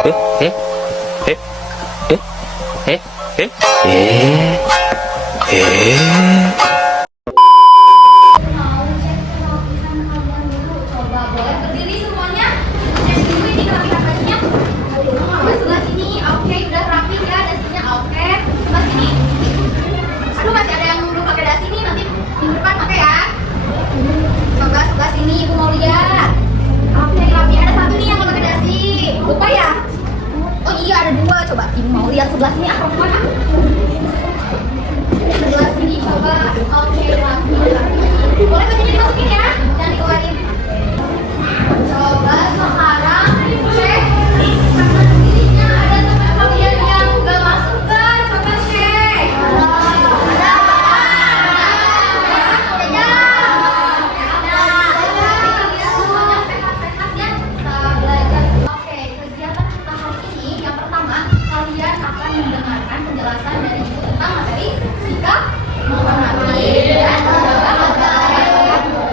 Eh? Eh? Eh? Eh? Eh? Eh? Eh? Mau cek kerapihan kalian dulu. Coba boleh berdiri semuanya. Cek dulu ini kerapihan bajunya. Sebelah sini, oke, udah rapi ya dasinya, oke. Sebelah sini. Aduh, masih ada yang belum pakai dasi nih, nanti minggu depan pakai ya. Coba sebelah sini, ibu mau lihat. Oke, rapi, ada satu nih yang nggak pakai dasi. Lupa ya? Oh iya, ada dua. Coba ibu mau lihat sebelah sini, aku mana? Sebelah sini coba. Oke, rapi. Boleh bajunya dimasukin ya, jangan dikeluarin. Coba sekarang cek kanan kirinya, ada teman kalian yang nggak masuk kan? Coba cek. Ada. Kalian semuanya sehat-sehat ya, kita belajar. Oke, kegiatan kita hari ini yang pertama, kalian akan mendengarkan penjelasan dari ibu tentang materi sikap menghormati dan menjaga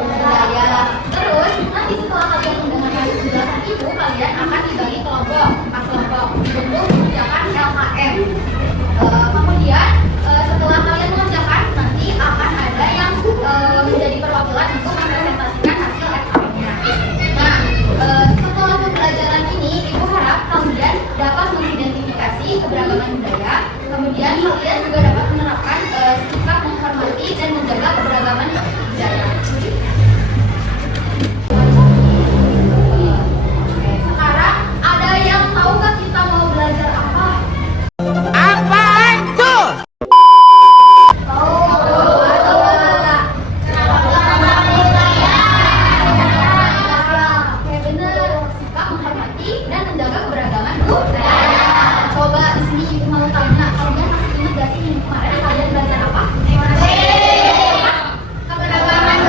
budaya. Terus nanti setelah kalian mendengarkan penjelasan ibu, kalian akan dibagi kelompok, 4 kelompok untuk mengerjakan LKM. Kemudian setelah kalian mengerjakan, nanti akan ada yang menjadi perwakilan untuk mempresentasikan hasil LKM-nya. Nah, setelah pembelajaran ini, ibu harap kalian dapat mengidentifikasi keberagaman budaya. Kemudian kalian juga dapat menerapkan sikap menghormati dan menjaga keberagaman budaya. Oke, sekarang ada yang tahu nggak kita mau belajar apa? Apaan tuh? Oke, bener. Sikap menghormati dan menjaga keberagaman budaya. Coba di sini ibu mau tanya, kalian masih ingat gak sih minggu kemarin kalian belajar apa? Keberagaman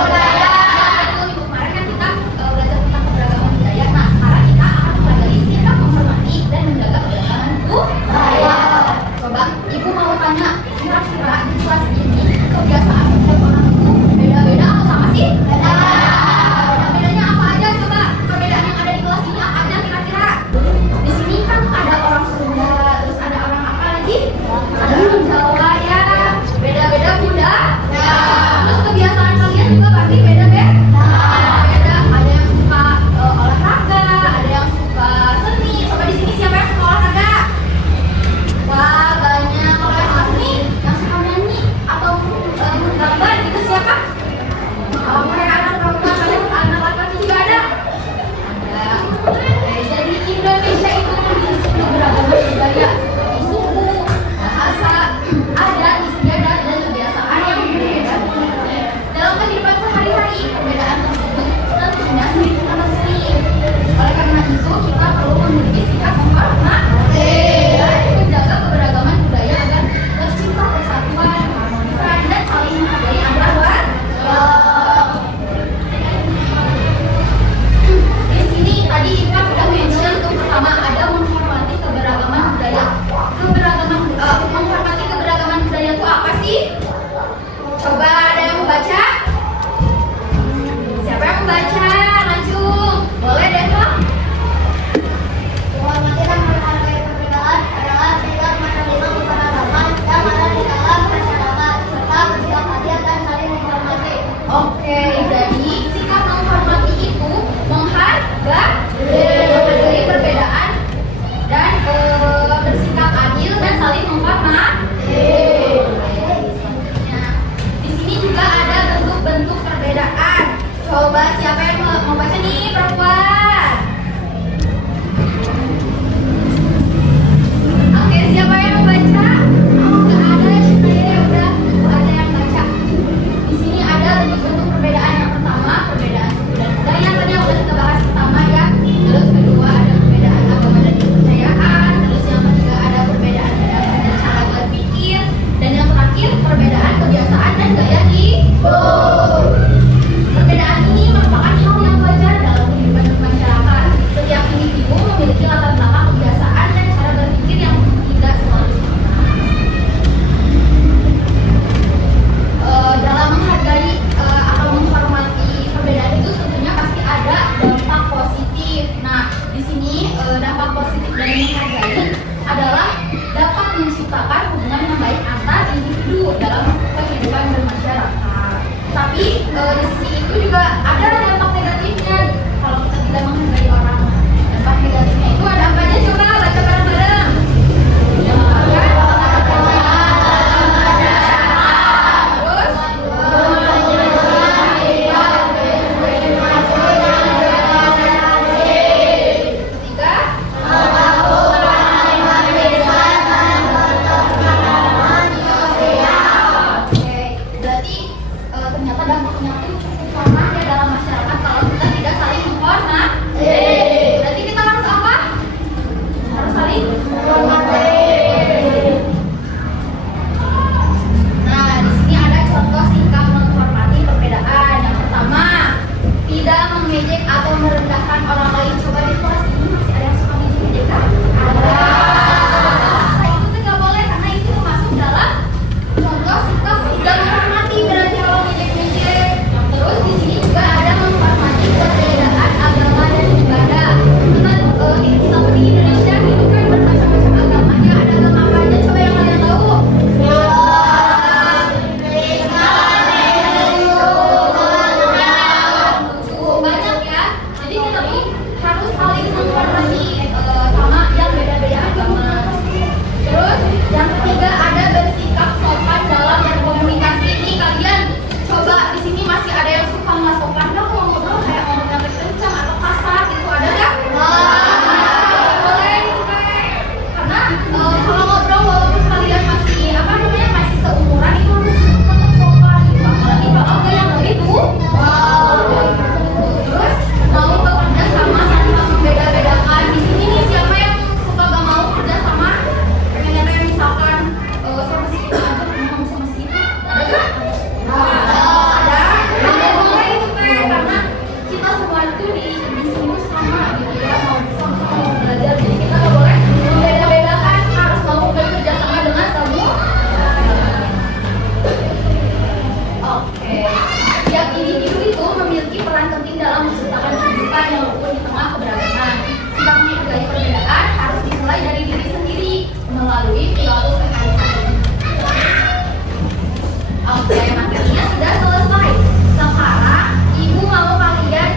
merendahkan orang lain. Coba di kelas ini masih ada yang suka ngejek nggak? Ada. Nah, itu tuh nggak boleh karena itu masuk dalam contoh sikap tidak menghormati, berarti kalau ngejek-ngejek. Terus di sini juga ada menghormati perbedaan agama dan ibadah. Kita di Indonesia itu kan bermacam-macam agamanya. Ada agama apa aja? Coba yang kalian tahu. Banyak ya. Jadi kita tuh harus saling menghormati sama yang beda-beda agama. Terus yang ketiga ada bersikap sopan dalam berkomunikasi. Nih kalian coba di sini masih ada yang suka nggak sopan nggak kalau ngobrol kayak ngomong yang kencang atau kasar itu ada nggak? Boleh karena kalau ngobrol walaupun kalian masih apa namanya masih seumuran itu harus tetap sopan gitu. Apalagi kalau ada yang lebih tua. Terus mau bekerja sama tanpa membeda-bedakan. Di sini nih siapa yang suka gak mau kerja sama? Pengennya kayak misalkan sama si itu aja ngomong sama si itu. Ada nggak? Ada. Ada boleh itu karena kita semua itu di sini tuh sama gitu ya, mau sama-sama mau belajar. Jadi kita nggak boleh membeda-bedakan, harus mau bekerja sama dengan semua. Oke. Setiap individu itu memiliki peran penting dalam menciptakan kehidupan yang rukun di tengah keberagaman. Sikap menghargai perbedaan harus dimulai dari diri sendiri melalui perilaku sehari-hari. Oke, materinya sudah selesai. Sekarang ibu mau kalian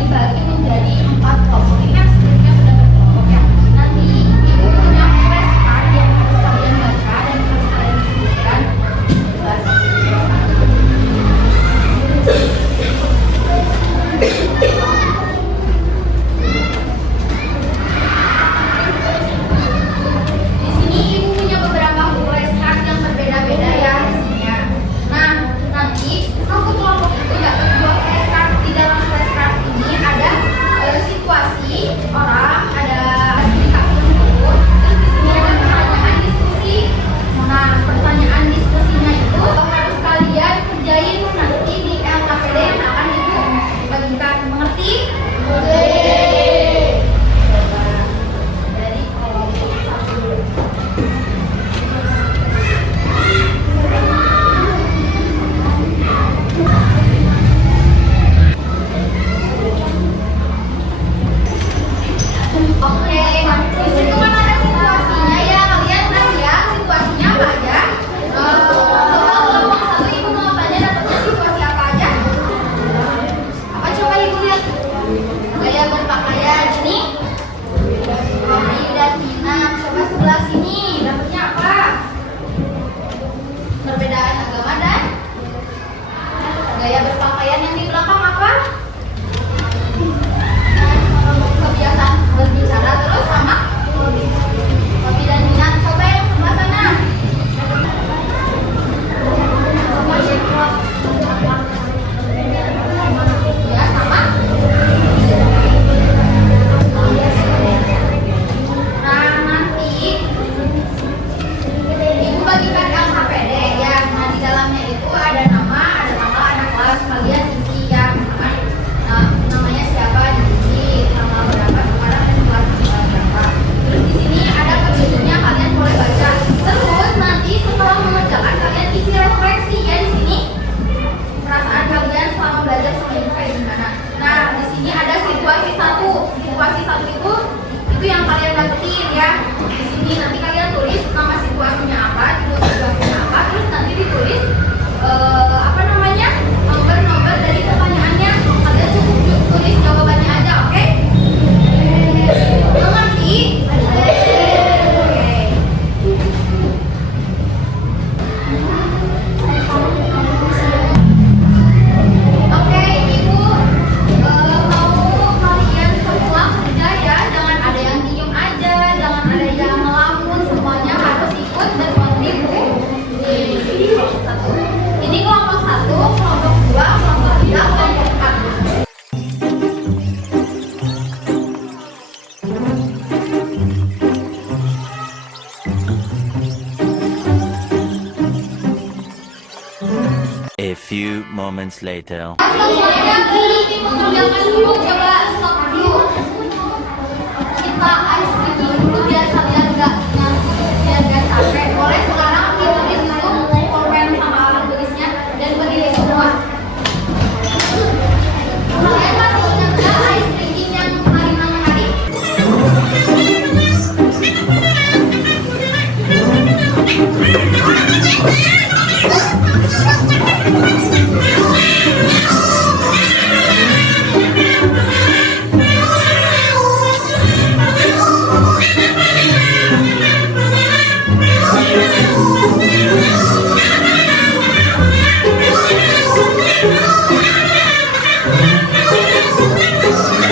dibagi menjadi 4 kelompok. Ini kan sebelumnya sudah berkelompok ya. Nanti ibu punya flashcard yang harus kalian baca dan harus kalian diskusikan. Di sini ibu punya beberapa flashcard yang berbeda-beda ya isinya. Nah, nanti satu kelompok itu dapat 2 flashcard. Di dalam flashcard ini ada situasi orang, ada aplikasi tersebut. Terus di sini ada pertanyaan diskusi. Nah, pertanyaan diskusinya itu harus kalian kerjain nanti di LKPD yang akan ibu bagikan. Mengerti? Dari kelompok 1. Oke, di situ kan ada situasinya ya, kalian tahu ya situasinya apa aja? Coba kelompok 1 ibu mau tanya dapatnya situasi apa aja? Apa coba ibu lihat? Gaya berpakaian ini. Robi dan Nina, coba sebelah sini dapatnya apa? Perbedaan agama dan gaya berpakaian. Yang di belakang apa? Kebiasaan berbicara. Terus sama Robi dan Nina, coba yang sebelah sana. Ya sama. Nah nanti ibu bagikan LKPD ya. Nah di dalamnya itu ada nama, ada tanggal, ada kelas. Kalian isi ya. Misalkan namanya siapa diisi, tanggal berapa sekarang dan kelas berapa. Terus di sini ada petunjuknya, kalian boleh baca. Terus nanti setelah mengerjakan kalian isi refleksi ya di sini. Perasaan kalian selama belajar sama ibu kayak gimana? Nah di sini ada situasi 1. Situasi 1 itu yang kalian dapetin ya. Di sini nanti kalian tulis nama situasinya apa, situasinya apa, terus nanti ditulis apa namanya nomor-nomor dari pertanyaannya. Kalian cukup tulis jawabannya aja, oke? Mengerti? Oke, ibu mau kalian semua kerja ya, jangan ada yang diem aja, jangan ada yang ngelamun, semuanya harus ikut dan kontribusi. Ini kelompok 1, kelompok 2, kelompok 3, kelompok 4. A few moments later. Semuanya berhenti mengerjakan kelompok coba.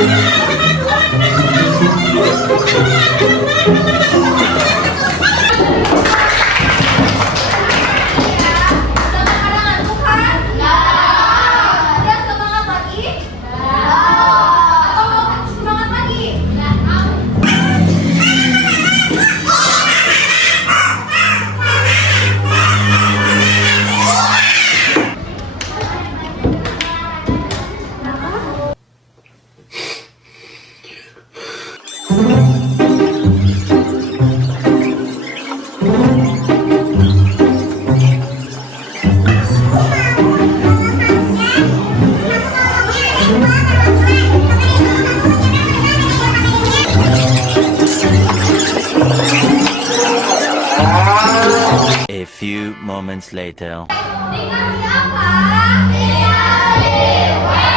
Udah semangat lagi? Atau mau semangat lagi? A few moments later. Dikasih apa? Dikasih